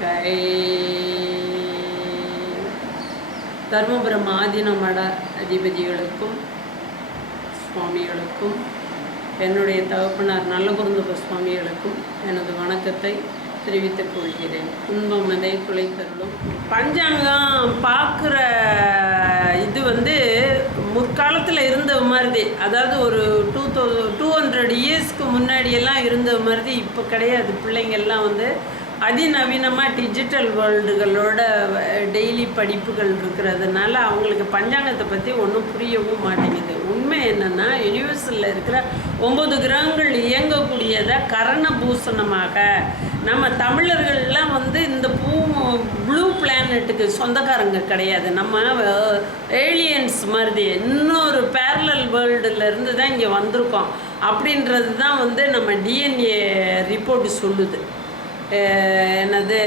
கை. தருமபுரம் ஆதீன அதிபதிகளுக்கும் சுவாமிகளுக்கும் என்னுடைய தகப்பனார் நல்லகுருந்தப சுவாமிகளுக்கும் எனது வணக்கத்தை தெரிவித்துக் கொள்கிறேன். துன்பம் அதை குலைத்தருளும் பஞ்சாங்கம் பார்க்குற இது வந்து முற்காலத்தில் இருந்த மாதிரி. அதாவது ஒரு டூ தௌசண்ட் டூ ஹண்ட்ரட் இயர்ஸ்க்கு முன்னாடியெல்லாம் இருந்த மாதிரி இப்போ கிடையாது. பிள்ளைங்கள்லாம் வந்து அதிநவீனமாக டிஜிட்டல் வேர்ல்டுகளோட டெய்லி படிப்புகள் இருக்கிறதுனால அவங்களுக்கு பஞ்சாங்கத்தை பற்றி ஒன்றும் புரியவும் மாட்டேங்குது. உண்மை என்னென்னா யூனிவர்ஸில் இருக்கிற ஒம்பது கிரகங்கள் இயங்கக்கூடியதை கரண பூசணமாக நம்ம தமிழர்கள்லாம் வந்து இந்த பூ ப்ளூ பிளானட்டுக்கு சொந்தக்காரங்க கிடையாது. நம்ம ஏலியன்ஸ் மாதிரி இன்னொரு பேரலல் வேர்ல்டுல இருந்து தான் இங்கே வந்திருக்கோம். அப்படின்றது தான் வந்து நம்ம டிஎன்ஏ ரிப்போர்ட் சொல்லுது. என்னது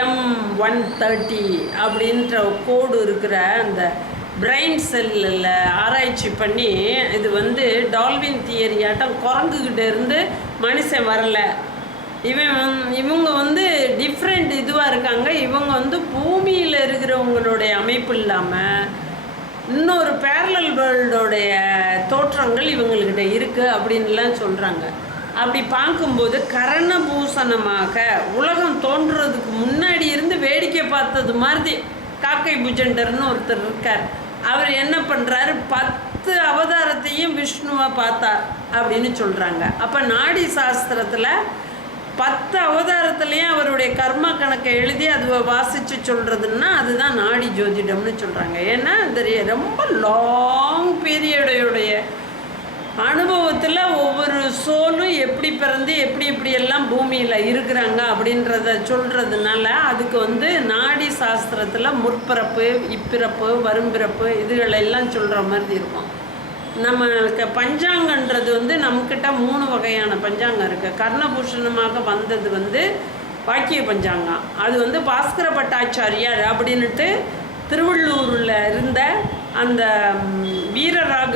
எம் ஒன் தேர்ட்டி அப்படின்ற கோடு இருக்கிற அந்த பிரெயின் செல்லில் ஆராய்ச்சி பண்ணி இது வந்து டால்வின் தியரி ஆட்டம் குரங்குகிட்ட இருந்து மனுஷன் வரல. இவன் இவங்க வந்து டிஃப்ரெண்ட் இதுவாக இருக்காங்க. இவங்க வந்து பூமியில் இருக்கிறவங்களுடைய அமைப்பு இல்லாமல் இன்னொரு பேரலல் வேர்ல்டோடைய தோற்றங்கள் இவங்கள்கிட்ட இருக்குது அப்படின்லாம் சொல்கிறாங்க அப்படி பார்க்கும்போது கரண பூசணமாக உலகம் தோன்றுறதுக்கு முன்னாடி இருந்து வேடிக்கை பார்த்தது மாதிரி காக்கை புஜண்டர்னு ஒருத்தர் இருக்கார். அவர் என்ன பண்ணுறாரு பத்து அவதாரத்தையும் விஷ்ணுவை பார்த்தார் அப்படின்னு சொல்கிறாங்க அப்போ நாடி சாஸ்திரத்தில் பத்து அவதாரத்துலேயும் அவருடைய கர்ம கணக்கை எழுதி அது வாசித்து சொல்கிறதுன்னா அதுதான் நாடி ஜோதிடம்னு சொல்கிறாங்க ஏன்னா இந்த ரொம்ப லாங் பீரியடையுடைய அனுபவத்தில் ஒவ்வொரு சோலும் எப்படி பிறந்து எப்படி எப்படி எல்லாம் பூமியில் இருக்கிறாங்க அப்படின்றத சொல்கிறதுனால அதுக்கு வந்து நாடி சாஸ்திரத்தில் முற்பிறப்பு இப்பிறப்பு வரும்பிறப்பு இதுகளெல்லாம் சொல்கிற மாதிரி இருக்கும். நம்மளுக்கு பஞ்சாங்கன்றது வந்து நம்மக்கிட்ட மூணு வகையான பஞ்சாங்கம் இருக்குது கர்ணபூஷணமாக வந்தது வந்து வாக்கிய பஞ்சாங்கம். அது வந்து பாஸ்கர பட்டாச்சாரியார் அப்படின்ட்டு திருவள்ளூரில் இருந்த அந்த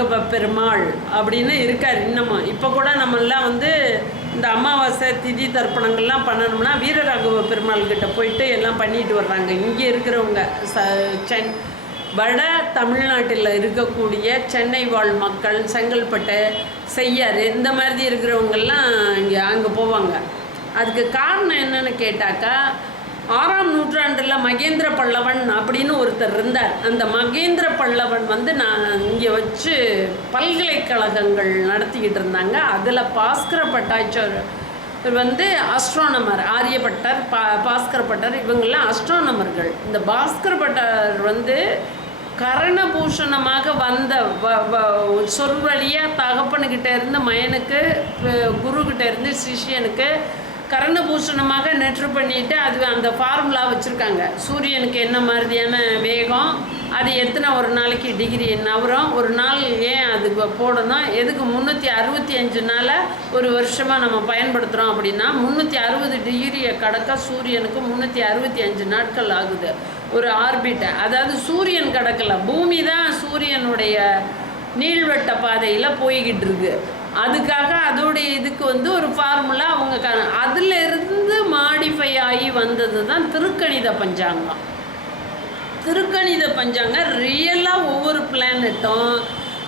ம், பெருமாள் அப்படின்னு இருக்கார் இன்னமும். இப்போ கூட நம்மெல்லாம் வந்து இந்த அமாவாசை திதி தர்ப்பணங்கள்லாம் பண்ணணும்னா வீரராகவ பெருமாள் கிட்ட போயிட்டு எல்லாம் பண்ணிட்டு வர்றாங்க. இங்கே இருக்கிறவங்க ச சென் வட தமிழ்நாட்டில் இருக்கக்கூடிய சென்னை வாழ் மக்கள் செங்கல்பட்டு செய்யாறு இந்த மாதிரி இருக்கிறவங்கெல்லாம் இங்கே அங்கே போவாங்க. அதுக்கு காரணம் என்னென்னு கேட்டாக்கா ஆறாம் நூற்றாண்டில் மகேந்திர பல்லவன் அப்படின்னு ஒருத்தர் இருந்தார். அந்த மகேந்திர பல்லவன் வந்து நான் இங்கே வச்சு பல்கலைக்கழகங்கள் நடத்திக்கிட்டு இருந்தாங்க. அதில் பாஸ்கர பட்டாச்சார் வந்து அஸ்ட்ரானமர் ஆரியபட்டர் பா பாஸ்கர பட்டர் இவங்கெல்லாம் அஸ்ட்ரானமர்கள் இந்த பாஸ்கர பட்டர் வந்து கரணபூஷணமாக வந்த வ வ சொற்வழியாக தகப்பனுக்கிட்ட இருந்து மயனுக்கு ப- குருக்கிட்ட இருந்து சிஷ்யனுக்கு கரணபூஷணமாக நெற்று பண்ணிட்டு அது அந்த ஃபார்முலா வச்சுருக்காங்க. சூரியனுக்கு என்ன மாதிரியான வேகம் அது எத்தனை ஒரு நாளைக்கு டிகிரி நவரும் ஒரு நாள் ஏன் அதுக்கு போடணும் எதுக்கு முந்நூற்றி அறுபத்தி அஞ்சு நாளை ஒரு வருஷமாக நம்ம பயன்படுத்துகிறோம் அப்படின்னா முந்நூற்றி அறுபது டிகிரியை கடக்க சூரியனுக்கு முந்நூற்றி அறுபத்தி அஞ்சு நாட்கள் ஆகுது. ஒரு ஆர்பிட்டை அதாவது சூரியன் கடக்கல. பூமி தான் சூரியனுடைய நீள்வட்ட பாதையில் போய்கிட்டு இருக்கு. அதுக்காக அதோடைய இதுக்கு வந்து ஒரு ஃபார்முலா அவங்க க அதில் இருந்து மாடிஃபை ஆகி வந்தது தான் திருக்கணித பஞ்சாங்கம். திருக்கணித பஞ்சாங்கம் ரியலாக ஒவ்வொரு பிளானட்டும்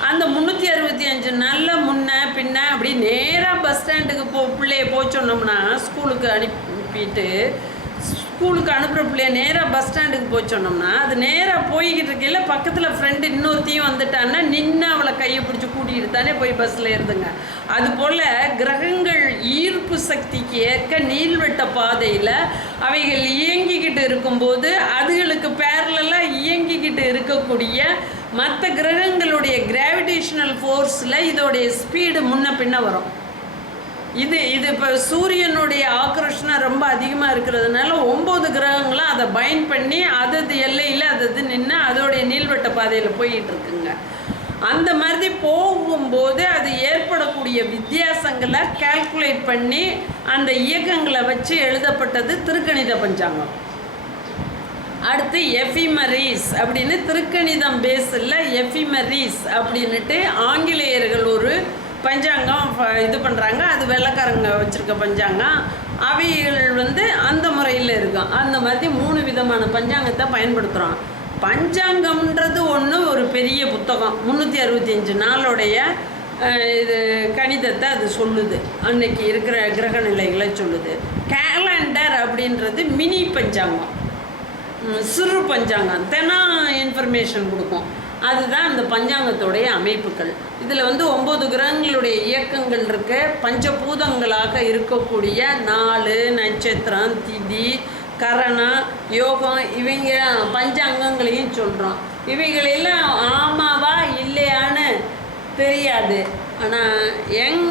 அந்த முந்நூற்றி அறுபத்தி அஞ்சு நாளில் முன்ன பின்ன அப்படி நேராக பஸ் ஸ்டாண்டுக்கு போ பிள்ளைய போய் சொன்னோம்னா ஸ்கூலுக்கு அனுப்பிட்டு ஸ்கூலுக்கு அனுப்புகிற பிள்ளைய நேராக பஸ் ஸ்டாண்டுக்கு போய் சொன்னோம்னா அது நேராக போய்கிட்டு இருக்கையில் பக்கத்தில் ஃப்ரெண்டு இன்னொருத்தையும் வந்துட்டான்னா நின்று அவளை கையை பிடிச்சி கூட்டிகிட்டு தானே போய் பஸ்ஸில் ஏறுதுங்க. அதுபோல் கிரகங்கள் ஈர்ப்பு சக்திக்கு ஏற்க நீள்வட்ட பாதையில் அவைகள் இயங்கிக்கிட்டு இருக்கும்போது அதுகளுக்கு பேரலாக இயங்கிக்கிட்டு இருக்கக்கூடிய மற்ற கிரகங்களுடைய கிராவிடேஷனல் ஃபோர்ஸில் இதோடைய ஸ்பீடு முன்ன பின்ன வரும். இது இது இப்போ சூரியனுடைய ஆக்ரோஷனம் ரொம்ப அதிகமாக இருக்கிறதுனால ஒம்பது கிரகங்களும் அதை பைண்ட் பண்ணி அது அது எல்லையில் அது அது நின்று அதோடைய நீள்வட்ட பாதையில் போயிட்டு இருக்குங்க. அந்த மாதிரி போகும்போது அது ஏற்படக்கூடிய வித்தியாசங்களை கால்குலேட் பண்ணி அந்த இயக்கங்களை வச்சு எழுதப்பட்டது திருக்கணித பஞ்சாங்கம். அடுத்து எஃபிமரீஸ் அப்படின்னு திருக்கணிதம் பேஸில் எஃபிமரீஸ் அப்படின்ட்டு ஆங்கிலேயர்கள் ஒரு பஞ்சாங்கம் இது பண்ணுறாங்க அது வெள்ளைக்காரங்க வச்சுருக்க பஞ்சாங்கம். அவைகள் வந்து அந்த முறையில் இருக்கும். அந்த மாதிரி மூணு விதமான பஞ்சாங்கத்தை பயன்படுத்துகிறோம் பஞ்சாங்கம்ன்றது ஒன்று ஒரு பெரிய புத்தகம். முந்நூற்றி அறுபத்தி அஞ்சு நாளுடைய இது கணிதத்தை அது சொல்லுது. அன்னைக்கு இருக்கிற கிரக நிலைகளை சொல்லுது. கேலண்டர் அப்படின்றது மினி பஞ்சாங்கம். சிறு பஞ்சாங்கம். தினம் இன்ஃபர்மேஷன் கொடுக்கும். அதுதான் அந்த பஞ்சாங்கத்தோடைய அமைப்புகள். இதில் வந்து ஒம்பது கிரகங்களுடைய இயக்கங்கள் இருக்க. பஞ்சபூதங்களாக இருக்கக்கூடிய நாலு நட்சத்திரம் திதி கரணம் யோகம் இவங்க பஞ்சாங்கங்களையும் சொல்கிறோம் இவைகளெல்லாம் ஆமாவா இல்லையான்னு தெரியாது. ஆனால் எங்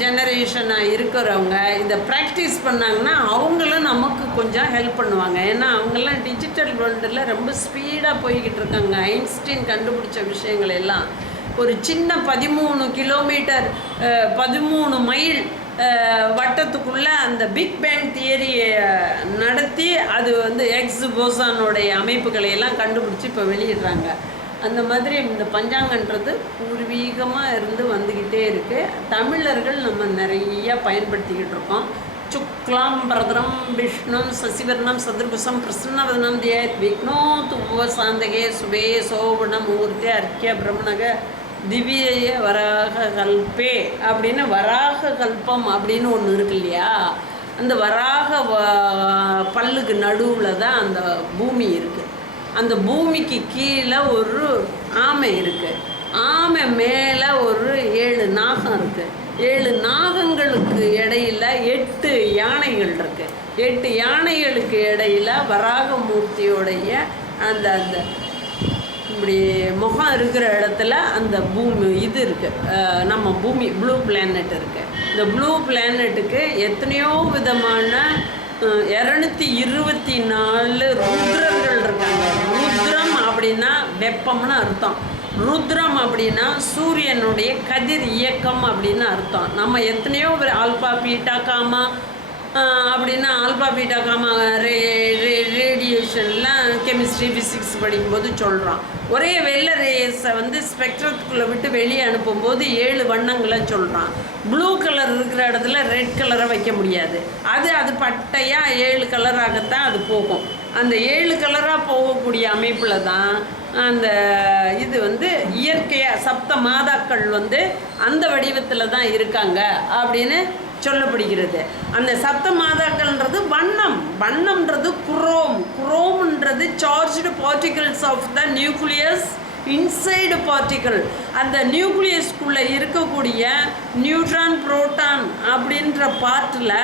ஜெனரேஷனாக இருக்கிறவங்க இதை ப்ராக்டிஸ் பண்ணாங்கன்னா அவங்களும் நமக்கு கொஞ்சம் ஹெல்ப் பண்ணுவாங்க. ஏன்னா அவங்கெல்லாம் டிஜிட்டல் வேர்ல்டில் ரொம்ப ஸ்பீடாக போய்கிட்டு இருக்காங்க. ஐன்ஸ்டீன் கண்டுபிடிச்ச விஷயங்கள் எல்லாம். ஒரு சின்ன பதிமூணு கிலோமீட்டர் பதிமூணு மைல் வட்டத்துக்குள்ளே அந்த பிக் பேங் தியரியை நடத்தி அது வந்து எக்ஸ் போசானுடைய அமைப்புகளை எல்லாம் கண்டுபிடிச்சி இப்போ வெளியிடுறாங்க. அந்த மாதிரி இந்த பஞ்சாங்கன்றது பூர்வீகமாக இருந்து வந்துக்கிட்டே இருக்குது தமிழர்கள் நம்ம நிறைய பயன்படுத்திக்கிட்டு இருக்கோம். சுக்லாம் பரதரம் விஷ்ணும் சசிவர்ணம் சதுர்புசம் பிரசன்னவதனம் தே விக்னோ துவ சாந்தகே சுபே சோபணம் மூர்த்தி அர்க்கிய பிரம்மணக திவ்ய வராக கல்பே அப்படின்னு வராக கல்பம் அப்படின்னு ஒன்று இருக்கு இல்லையா? அந்த வராக வ- பல்லுக்கு நடுவில் தான் அந்த பூமி இருக்குது அந்த பூமிக்கு கீழே ஒரு ஆமை இருக்கு. ஆமை மேலே ஒரு ஏழு நாகம் இருக்கு. ஏழு நாகங்களுக்கு இடையில எட்டு யானைகள் இருக்கு. எட்டு யானைகளுக்கு இடையில வராகமூர்த்தியோடைய அந்த அந்த இப்படி முகம் இருக்கிற இடத்துல அந்த பூமி இது இருக்குது நம்ம பூமி ப்ளூ பிளானட் இருக்குது இந்த ப்ளூ பிளானட்டுக்கு எத்தனையோ விதமான இரநூத்தி இருபத்தி நாலு வெப்பம்னு அர்த்தம். ருத்ரம் அப்படின்னா சூரியனுடைய கதிர் இயக்கம் அப்படின்னு அர்த்தம். நம்ம எத்தனையோ ஆல்பா பீட்டா காமா அப்படின்னா alpha beta gamma ray ray ரேடியேஷன்லாம் chemistry physics படிக்கும்போது சொல்கிறோம் ஒரே வெள்ளை ரேஸை வந்து ஸ்பெக்ட்ரத்துக்குள்ளே விட்டு வெளியே அனுப்பும்போது ஏழு வண்ணங்களை சொல்கிறான் ப்ளூ கலர் இருக்கிற இடத்துல ரெட் கலரை வைக்க முடியாது. அது அது பட்டையாக ஏழு கலராகத்தான் அது போகும். அந்த ஏழு கலராக போகக்கூடிய அமைப்பில் தான் அந்த இது வந்து இயற்கையாக சப்த மாதாக்கள் வந்து அந்த வடிவத்தில் தான் இருக்காங்க அப்படின்னு சொல்லப்படுகிறது. அந்த சப்த மாதாக்கள்ன்றது வண்ணம். வண்ணம்ன்றது chrome. குரோம்ன்றது charged particles of the nucleus inside particle அந்த நியூக்ளியஸ்குள்ளே இருக்கக்கூடிய நியூட்ரான் புரோட்டான் அப்படின்ற பார்ட்டில்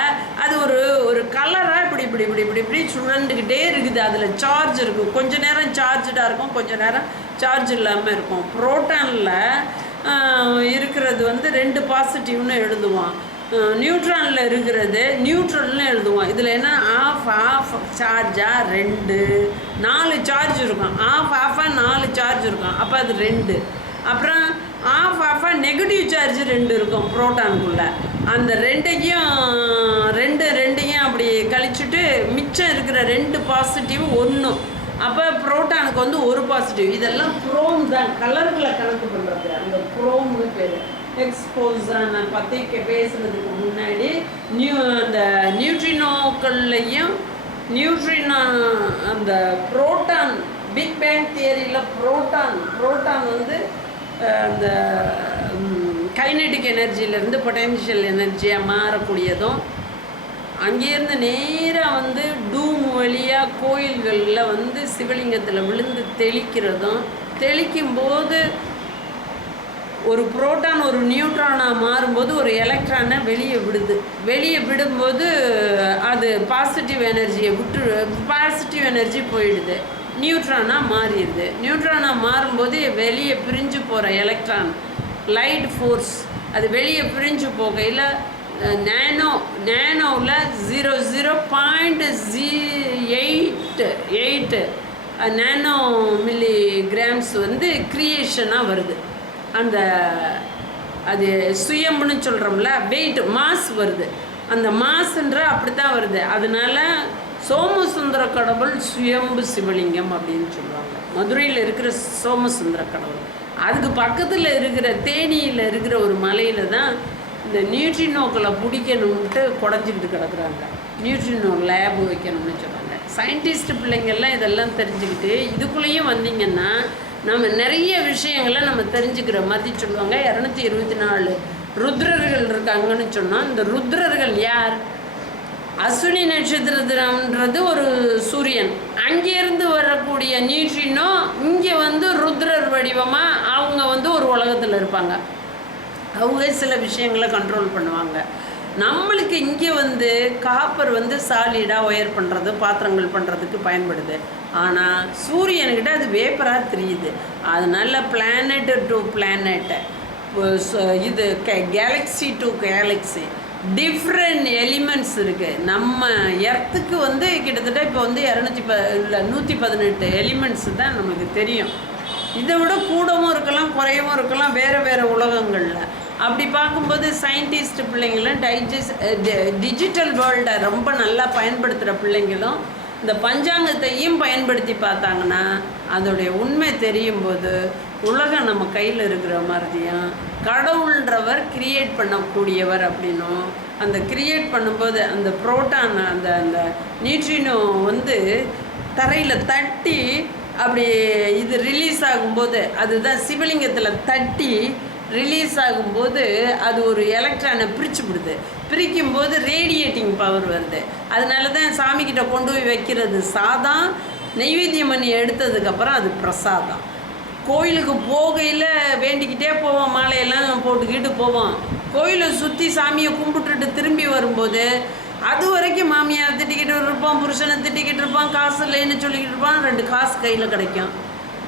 அது ஒரு ஒரு கலராக இப்படி இப்படி இப்படி இப்படி இப்படி சுழண்டுக்கிட்டே இருக்குது. அதில் சார்ஜ் இருக்கும். கொஞ்ச நேரம் சார்ஜாக இருக்கும். கொஞ்ச நேரம் சார்ஜ் இல்லாமல் இருக்கும். புரோட்டானில் இருக்கிறது வந்து ரெண்டு பாசிட்டிவ்னு எழுதுவான். நியூட்ரானில் இருக்கிறது. நியூட்ரல்னு எழுதுவோம். இதில் என்ன? ஆஃப் ஆஃப் சார்ஜாக ரெண்டு. நாலு சார்ஜ் இருக்கும். ஆஃப் ஆஃபாக நாலு சார்ஜ் இருக்கும். அப்போ அது ரெண்டு. அப்புறம் ஆஃப் ஆஃபாக நெகட்டிவ் சார்ஜ் ரெண்டு இருக்கும் ப்ரோட்டானுக்குள்ளே அந்த ரெண்டையும் ரெண்டு ரெண்டையும் அப்படி கழிச்சுட்டு மிச்சம் இருக்கிற ரெண்டு பாசிட்டிவ் ஒன்று அப்போ ப்ரோட்டானுக்கு வந்து ஒரு பாசிட்டிவ் இதெல்லாம் குரோம் தான். கலர்களை கணக்கு பண்ணுறது அந்த குரோம்னு பேர். எக்ஸ்போஸான பற்றி பேசுனதுக்கு முன்னாடி நியூ அந்த நியூட்ரினோக்கள்லையும் நியூட்ரினா அந்த புரோட்டான் பிக் பேங் தியரியில் புரோட்டான் புரோட்டான் வந்து அந்த கைனெட்டிக் எனர்ஜியிலேருந்து பொட்டென்ஷியல் எனர்ஜியாக மாறக்கூடியதும் அங்கேருந்து நேராக வந்து டூம் வழியாக கோயில்களில் வந்து சிவலிங்கத்தில் விழுந்து தெளிக்கிறதும் தெளிக்கும்போது ஒரு புரோட்டான் ஒரு நியூட்ரானாக மாறும்போது ஒரு எலக்ட்ரானை வெளியே விடுது. வெளியே விடும்போது அது பாசிட்டிவ் எனர்ஜியை விட்டு பாசிட்டிவ் எனர்ஜி போயிடுது. நியூட்ரானாக மாறிடுது. நியூட்ரானாக மாறும்போது வெளியே பிரிஞ்சு போகிற எலக்ட்ரான் லைட் ஃபோர்ஸ் அது வெளியே பிரிஞ்சு போகையில் நேனோ நேனோவில் ஜீரோ ஜீரோ பாயிண்ட் ஜீ eight eight nano milligrams வந்து க்ரியேஷனாக வருது. அந்த அது சுயம்புன்னு சொல்கிறோம்ல வெயிட் மாஸ் வருது. அந்த மாசுன்ற அப்படி தான் வருது. அதனால சோமசுந்தர கடவுள் சுயம்பு சிவலிங்கம் அப்படின்னு சொல்லுவாங்க. மதுரையில் இருக்கிற சோமசுந்தர கடவுள். அதுக்கு பக்கத்தில் இருக்கிற தேனியில் இருக்கிற ஒரு மலையில் தான் இந்த நியூட்ரினோக்களை பிடிக்கணும்ட்டு குடஞ்சிக்கிட்டு கிடக்குறாங்க. நியூட்ரினோ லேப் வைக்கணும்னு சொல்கிறாங்க சயின்டிஸ்ட் பிள்ளைங்கள்லாம் இதெல்லாம் தெரிஞ்சுக்கிட்டு இதுக்குள்ளேயும் வந்தீங்கன்னா நம்ம நிறைய விஷயங்களை நம்ம தெரிஞ்சுக்கிற மாதிரி சொல்லுவாங்க. இரநூத்தி இருபத்தி நாலு ருத்ரர்கள் இருக்காங்கன்னு சொன்னால் இந்த ருத்ரர்கள் யார்? அஸ்வினி நட்சத்திரம்ன்றது ஒரு சூரியன். அங்கேருந்து வரக்கூடிய நியூட்ரினோ இங்கே வந்து ருத்ரர் வடிவமாக அவங்க வந்து ஒரு உலகத்தில் இருப்பாங்க. அவங்க சில விஷயங்களை கண்ட்ரோல் பண்ணுவாங்க. நம்மளுக்கு இங்கே வந்து காப்பர் வந்து சாலிடாக ஒயர் பண்ணுறது பாத்திரங்கள் பண்ணுறதுக்கு பயன்படுது. ஆனால் சூரியன்கிட்ட அது வேப்பராக தெரியுது. அதனால பிளானட் டு பிளானட்டு இது galaxy to galaxy different elements இருக்குது நம்ம எர்த்துக்கு வந்து கிட்டத்தட்ட இப்போ வந்து இரநூத்தி ப இல்லை நூற்றி பதினெட்டு எலிமெண்ட்ஸ் தான் நமக்கு தெரியும். இதை விட கூடவும் இருக்கலாம் குறையவும் இருக்கலாம் வேறு வேறு உலகங்களில். அப்படி பார்க்கும்போது சயின்டிஸ்ட் பிள்ளைங்களும் டைஜஸ்ட் டிஜிட்டல் வேர்ல்டை ரொம்ப நல்லா பயன்படுத்துகிற பிள்ளைங்களும் இந்த பஞ்சாங்கத்தையும் பயன்படுத்தி பார்த்தாங்கன்னா அதோடைய உண்மை தெரியும் போது உலகம் நம்ம கையில் இருக்கிற மாதிரியும் கடவுள்ன்றவர் கிரியேட் பண்ணக்கூடியவர் அப்படின்னும் அந்த கிரியேட் பண்ணும்போது அந்த புரோட்டான் அந்த அந்த நியூட்ரினோ வந்து தரையில் தட்டி அப்படி இது ரிலீஸ் ஆகும்போது அதுதான் சிவலிங்கத்தில் தட்டி ரிலீஸ் ஆகும்போது அது ஒரு எலக்ட்ரானை பிரித்து விடுது பிரிக்கும் போது ரேடியேட்டிங் பவர் வருது. அதனால தான் சாமிக்கிட்ட கொண்டு போய் வைக்கிறது சாதம் நெய்வேத்தியம் பண்ணி எடுத்ததுக்கப்புறம் அது பிரசாதம். கோயிலுக்கு போகையில் வேண்டிக்கிட்டே போவோம் மாலையெல்லாம் போட்டுக்கிட்டு போவோம். கோயிலை சுற்றி சாமியை கும்பிட்டுட்டு திரும்பி வரும்போது அது வரைக்கும் மாமியார் திட்டிக்கிட்டு இருப்பான் புருஷனை திட்டிக்கிட்டு இருப்பான் காசு இல்லைன்னு சொல்லிக்கிட்டு இருப்பான் ரெண்டு காசு கையில் கிடைக்கும்.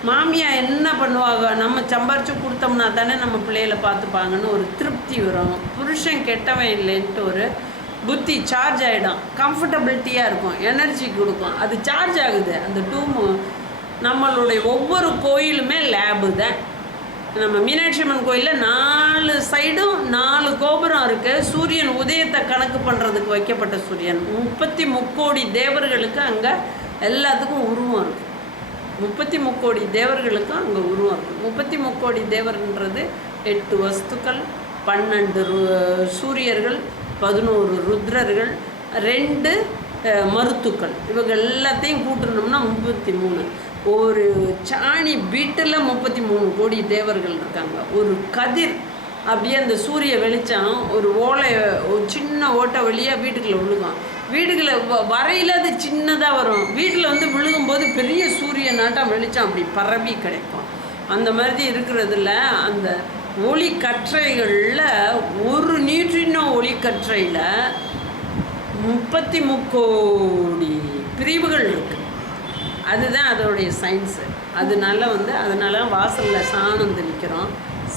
மாமியா என்ன பண்ணுவாங்க? நம்ம சம்பாரிச்சு கொடுத்தோம்னா தானே நம்ம பிள்ளைகளை பார்த்துப்பாங்கன்னு ஒரு திருப்தி வரும். புருஷன் கெட்டவன் இல்லைன்ட்டு ஒரு புத்தி சார்ஜ் ஆகிடும் கம்ஃபர்டபிலிட்டியாக இருக்கும். எனர்ஜி கொடுக்கும். அது சார்ஜ் ஆகுது. அந்த டூமு நம்மளுடைய ஒவ்வொரு கோயிலுமே லேபு தான். நம்ம மீனாட்சி அம்மன் கோயிலில் நாலு சைடும் நாலு கோபுரம் இருக்குது சூரியன் உதயத்தை கணக்கு பண்ணுறதுக்கு வைக்கப்பட்ட சூரியன். முப்பத்தி முக்கோடி தேவர்களுக்கு அங்கே எல்லாத்துக்கும் உருவம் இருக்குது முப்பத்தி முக்கோடி தேவர்களுக்கும் அங்கே உருவம் இருக்குது முப்பத்தி முக்கோடி தேவர்ன்றது எட்டு வஸ்துக்கள் பன்னெண்டு ரு- சூரியர்கள் பதினோரு ருத்ரர்கள் ரெண்டு மருத்துக்கள். இவங்க எல்லாத்தையும் கூட்டணும்னா முப்பத்தி மூணு ஒரு சாணி வீட்டில் முப்பத்தி மூணு கோடி தேவர்கள் இருக்காங்க. ஒரு கதிர் அப்படியே அந்த சூரிய வெளிச்சம் ஒரு ஓலை ஒரு சின்ன ஓட்டை வழியாக வீட்டுக்குள்ளே விழுகும் வீடுகளை வ- அது சின்னதாக வரும். வீட்டில் வந்து விழுகும்போது பெரிய சூரிய நாட்டம் வெளிச்சம் அப்படி பரவி கிடைக்கும். அந்த மாதிரி இருக்கிறதுல அந்த ஒளி கற்றைகளில் ஒரு நியூட்ரினோ ஒளி கற்றையில் முப்பத்தி முக்கோடி பிரிவுகள் இருக்குது அதுதான் அதோடைய சயின்ஸு அதனால வந்து அதனால வாசலில் சாணம் தெளிக்கிறோம்.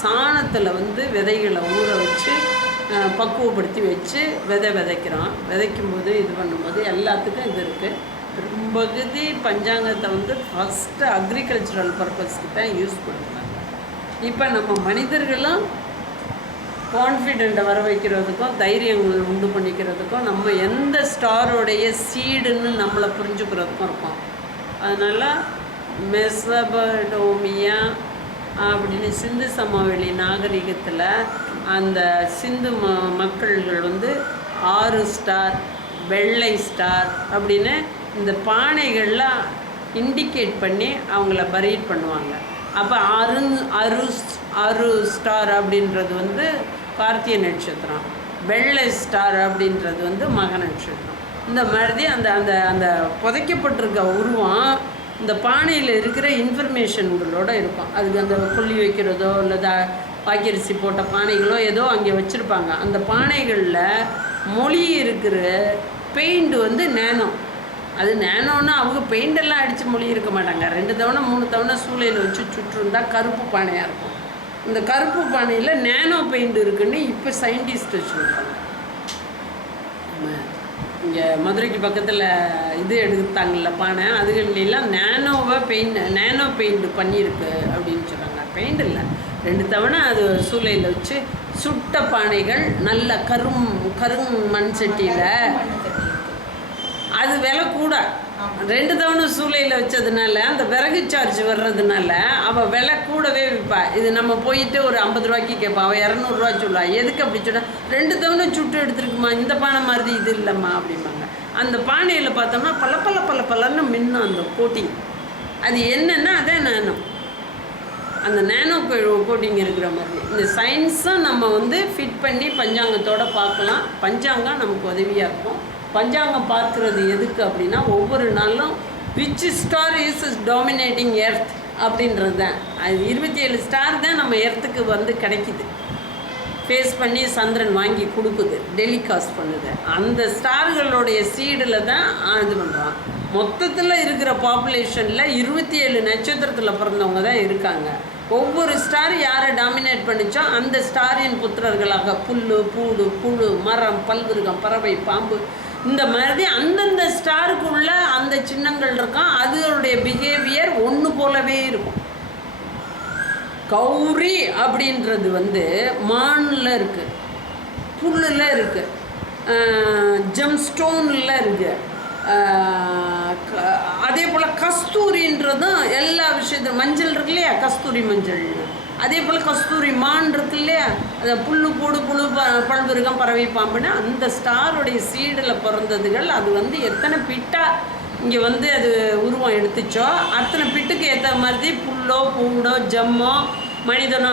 சாணத்தில் வந்து விதைகளை ஊற வச்சு பக்குவப்படுத்தி வச்சு விதை விதைக்கிறோம் விதைக்கும் போது இது பண்ணும்போது எல்லாத்துக்கும் இது இருக்குது பெரும்பகுதி பஞ்சாங்கத்தை வந்து ஃபஸ்ட்டு அக்ரிகல்ச்சுரல் பர்பஸ்க்கு தான் யூஸ் பண்ணுறாங்க. இப்போ நம்ம மனிதர்களும் கான்ஃபிடெண்ட்டை வர வைக்கிறதுக்கும் தைரியங்களை உண்டு பண்ணிக்கிறதுக்கும் நம்ம எந்த ஸ்டாரோடைய சீடுன்னு நம்மளை புரிஞ்சுக்கிறதுக்கும் இருக்கும் அதனால் மெசபடோமியா அப்படின்னு சிந்து சமவெளி நாகரிகத்தில் அந்த சிந்து ம மக்கள்கள் வந்து ஆறு ஸ்டார் வெள்ளை ஸ்டார் அப்படின்னு இந்த பானைகளில் இண்டிகேட் பண்ணி அவங்கள பரீட் பண்ணுவாங்க. அப்போ அரு அரு அரு ஸ்டார் அப்படின்றது வந்து கார்த்திகை நட்சத்திரம். வெள்ளை ஸ்டார் அப்படின்றது வந்து மக நட்சத்திரம். இந்த மாதிரி அந்த அந்த அந்த புதைக்கப்பட்டிருக்க உருவம் இந்த பானையில் இருக்கிற இன்ஃபர்மேஷன்களோடு இருக்கும். அதுக்கு அந்த கொல்லி வைக்கிறதோ இல்லை த பாக்கியரிசி போட்ட பானைகளோ ஏதோ அங்கே வச்சுருப்பாங்க. அந்த பானைகளில் மொழி இருக்கிற பெயிண்ட் வந்து நேனோ அது நேனோன்னா அவங்க பெயிண்டெல்லாம் அடித்து மொழி இருக்க மாட்டாங்க. ரெண்டு தவணை மூணு தவணை சூளையில் வச்சு சுற்றுருந்தா கருப்பு பானையாக இருக்கும். இந்த கருப்பு பானையில் நேனோ பெயிண்ட் இருக்குன்னு இப்போ சயின்டிஸ்ட்டு சொல்கிறாங்க இங்கே மதுரைக்கு பக்கத்தில் இது எடுத்தாங்கல்ல பானை அதுகள்லாம் நேனோவை பெயிண்ட் நேனோ பெயிண்ட் பண்ணியிருக்கு அப்படின்னு சொல்கிறாங்க பெயிண்ட் இல்லை ரெண்டு தவணை அது சூளையில் வச்சு சுட்ட பானைகள் நல்ல கரும் கரும் மண் சட்டியில். அது விலை கூட. ரெண்டு தவணை சூளையில் வச்சதுனால அந்த விறகு சார்ஜ் வர்றதுனால அவள் விலை கூடவே விற்பா. இது நம்ம போயிட்டு ஒரு ஐம்பது ரூபாய்க்கு கேட்பா அவள் இரநூறுவா சொல்லுவா எதுக்கு அப்படி சொன்னா ரெண்டு தவணை சுட்டு எடுத்துருக்குமா இந்த பானை மாதிரி இது இல்லைம்மா அப்படிம்பாங்க. அந்த பானையில் பார்த்தோம்னா பல பல பல பலன்னு மின்னும் அந்த கோட்டிங் அது என்னென்னா அதான் நானும் அந்த நேனோ கோட்டிங் இருக்கிற மாதிரி. இந்த சயின்ஸும் நம்ம வந்து ஃபிட் பண்ணி பஞ்சாங்கத்தோடு பார்க்கலாம். பஞ்சாங்கம் நமக்கு உதவியாக இருக்கும். பஞ்சாங்கம் பார்க்குறது எதுக்கு அப்படின்னா ஒவ்வொரு நாளும் which star is dominating earth அப்படின்றது தான் அது இருபத்தி ஏழு ஸ்டார் தான் நம்ம எர்த்துக்கு வந்து கிடைக்கிது. ஃபேஸ் பண்ணி சந்திரன் வாங்கி கொடுக்குது டெலிகாஸ்ட் பண்ணுது. அந்த ஸ்டார்களுடைய சீடில் தான் இது பண்ணுறான் மொத்தத்தில் இருக்கிற பாப்புலேஷனில் இருபத்தி ஏழு நட்சத்திரத்தில் பிறந்தவங்க தான் இருக்காங்க. ஒவ்வொரு ஸ்டார் யாரை டாமினேட் பண்ணிச்சோ அந்த ஸ்டாரின் புத்திரர்களாக புல் பூடு புழு மரம் பல்விருகம் பறவை பாம்பு இந்த மாதிரி அந்தந்த ஸ்டாருக்குள்ள அந்த சின்னங்கள் இருக்கும் அதனுடைய பிஹேவியர் ஒன்று போலவே இருக்கும். கௌரி அப்படின்றது வந்து மானில் இருக்குது புல்லில் இருக்குது ஜெம் ஸ்டோனில் இருக்குது அதே போல் கஸ்தூரின்றதும் எல்லா விஷயத்துலையும் மஞ்சள் இருக்கு இல்லையா? கஸ்தூரி மஞ்சள் அதே போல் கஸ்தூரி மான் இருக்கு இல்லையா? அந்த புல்லு கூடு புழு ப பல்விருகம் பறவை பாம்புன்னு அந்த ஸ்டாருடைய சீடில் பிறந்ததுகள் அது வந்து எத்தனை பிட்டாக இங்கே வந்து அது உருவம் எடுத்துச்சோ அத்தனை பிட்டுக்கு ஏற்ற மாதிரி புல்லோ பூண்டோ ஜம்மோ மனிதனோ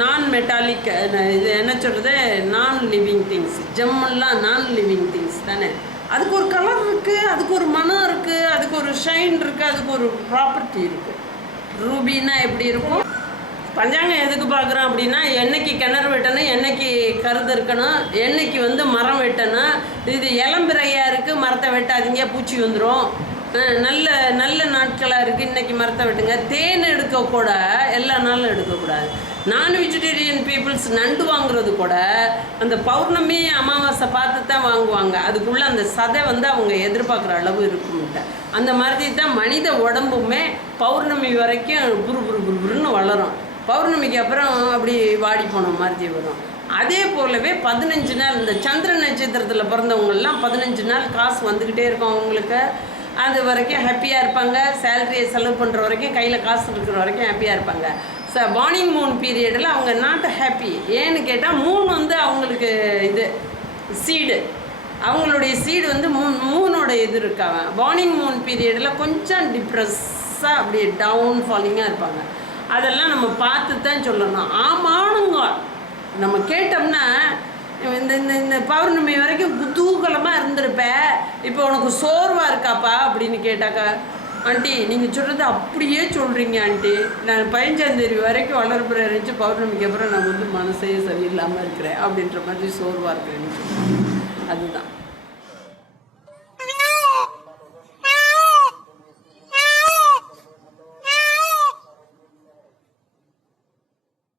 நான் மெட்டாலிக் இது என்ன சொல்கிறது நான் லிவிங் திங்ஸ். ஜம்மெல்லாம் நான் லிவிங் திங்ஸ் தானே. அதுக்கு ஒரு கலர் இருக்குது அதுக்கு ஒரு மனம் இருக்குது அதுக்கு ஒரு ஷைன் இருக்குது அதுக்கு ஒரு ப்ராப்பர்ட்டி இருக்குது ரூபின்னா எப்படி இருக்கும்? பஞ்சாங்கம் எதுக்கு பார்க்குறோம் அப்படின்னா என்னைக்கு கிணறு வெட்டணும் என்னைக்கு கருது இருக்கணும் என்னைக்கு வந்து மரம் வெட்டணும். இது இளம்பிறையாக இருக்குது மரத்தை வெட்டாதீங்க பூச்சி வந்துடும் நல்ல நல்ல நாட்களாக இருக்குது இன்றைக்கி மரத்தை வெட்டுங்க. தேன் எடுக்கக்கூட எல்லா நாளும் எடுக்கக்கூடாது நான் வெஜிடேரியன் பீப்புள்ஸ் நண்டு வாங்குறது கூட அந்த பௌர்ணமி அமாவாசை பார்த்து தான் வாங்குவாங்க. அதுக்குள்ளே அந்த சதை வந்து அவங்க எதிர்பார்க்குற அளவு இருக்கும்ட்ட. அந்த மாதிரி தான் மனித உடம்புமே பௌர்ணமி வரைக்கும் புரு புரு புரு புருன்னு வளரும். பௌர்ணமிக்கு அப்புறம் அப்படி வாடி போன மாதிரி வரும். அதே போலவே பதினஞ்சு நாள் இந்த சந்திர நட்சத்திரத்தில் பிறந்தவங்கெல்லாம் பதினஞ்சு நாள் காசு வந்துக்கிட்டே இருக்கும் அவங்களுக்கு. அது வரைக்கும் ஹாப்பியாக இருப்பாங்க. சேலரியை செலவு பண்ணுற வரைக்கும் கையில் காசு இருக்கிற வரைக்கும் ஹாப்பியாக இருப்பாங்க. ச மார்னிங் மூன் பீரியடில் அவங்க நாட் ஹாப்பி ஏன்னு கேட்டால் மூணு வந்து அவங்களுக்கு இது சீடு அவங்களுடைய சீடு வந்து மூணு மூனோட இது இருக்காங்க. மார்னிங் மூன் பீரியடில் கொஞ்சம் டிப்ரெஸ்ஸாக அப்படியே டவுன் ஃபாலிங்காக இருப்பாங்க. அதெல்லாம் நம்ம பார்த்து தான் சொல்லணும். ஆமானுங்க. நம்ம கேட்டோம்னா இந்த இந்த இந்த பௌர்ணமி வரைக்கும் குதூகலமாக இருந்திருப்ப. இப்போ உனக்கு சோர்வாக இருக்காப்பா அப்படின்னு கேட்டாக்கா ஆண்டி நீங்கள் சொல்கிறது அப்படியே சொல்கிறீங்க ஆண்டி. நான் பதினஞ்சாந்தேதி வரைக்கும் வளர்ப்புற இருந்துச்சு பௌர்ணமிக்கு அப்புறம் நான் வந்து மனசே சரியில்லாமல் இருக்கிறேன். அப்படின்ற மாதிரி சோர்வாக இருக்கிறேன்னு அதுதான்.